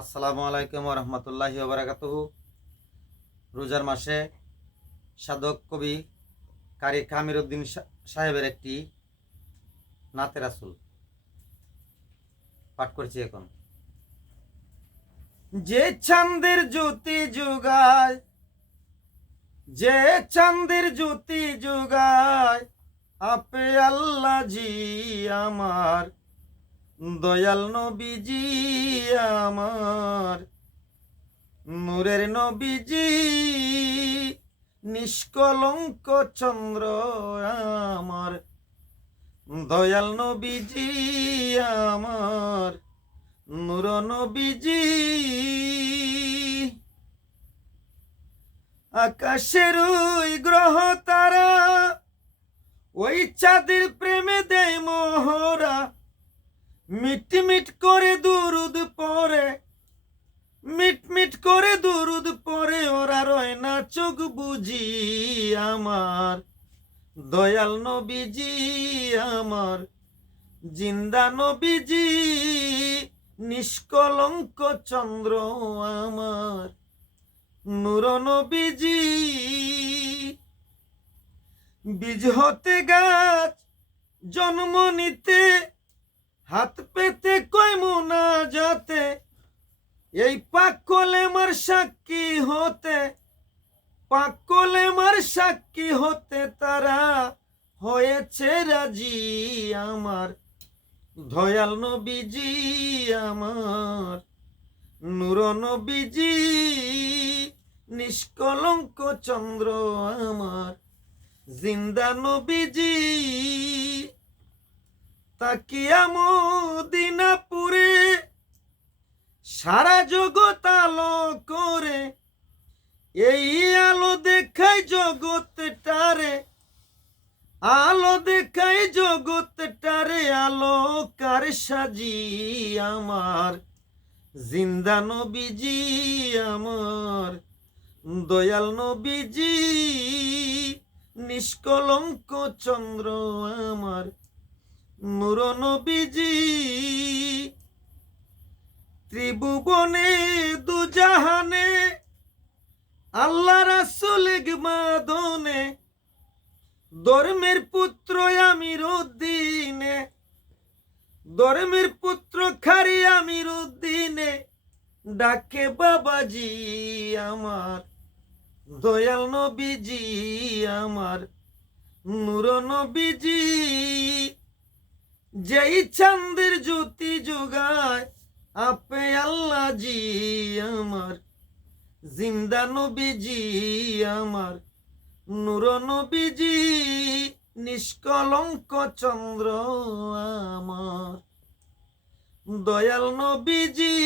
আসসালামু আলাইকুম রহমতুল্লাহি ওবারাকাতুহু। রোজার মাসে সাধক কবি কারি কামির উদ্দিন সাহেবের একটি নাতে রাসূল পাঠ করছি এখন। যে চাঁদের জ্যোতি যোগায়, যে চাঁদের জ্যোতি যোগায়, আপে আল্লাহ জি আমার, দয়াল নবীজি আমার, নূরের নবীজি নিষ্কলঙ্ক চন্দ্র আমার, দয়াল নবীজি আমার, নূর নবীজি। আকাশের ওই গ্রহ তারা ওই চাঁদের প্রেমে দেয় মোহরা, মিট মিট করে দুরুদ পরে, মিট মিট করে দুরুদ পরে, ওরা রয় না চোখ বুঝি আমার, দয়াল নবীজি আমার, জিন্দা নবীজি নিষ্কলঙ্ক চন্দ্র আমার, নূর নবীজি। বীজ হতে গাছ জন্ম নিতে, হাত পেতে কয় মুনাজাতে, এই পাক কলেমার সাক্ষী হতে, পাক কলেমার সাক্ষী হতে তারা হয়েছে রাজি আমার, দয়াল নবীজি আমার, নূর নবীজি নিষ্কলঙ্ক চন্দ্র আমার, জিন্দা নবীজি। তাকিয়া মদিনাপুরে সারা জগৎ আলো করে, এই আলো দেখাই জগৎটারে, আলো দেখাই জগৎটারে, আলো কার সাজি আমার, জিন্দা নবীজি আমার, দয়াল নবীজি নিষ্কলঙ্ক চন্দ্র আমার, নূর নবীজি। ত্রিভুবনে দুজাহানে আল্লাহ রাসূল মাদনে, ধর্মের পুত্র আমির উদ্দিনে, ধর্মের পুত্র খারি আমির উদ্দিনে, ডাকে বাবাজি আমার, দয়াল নবীজি আমার, নূর নবীজি। যেই চাঁদের জ্যোতি যোগায়, আপে আল্লাহ জি আমার, জিন্দা নবীজি আমার, নূর নবীজি নিষ্কলঙ্ক চন্দ্র আমার, দয়াল নবীজি।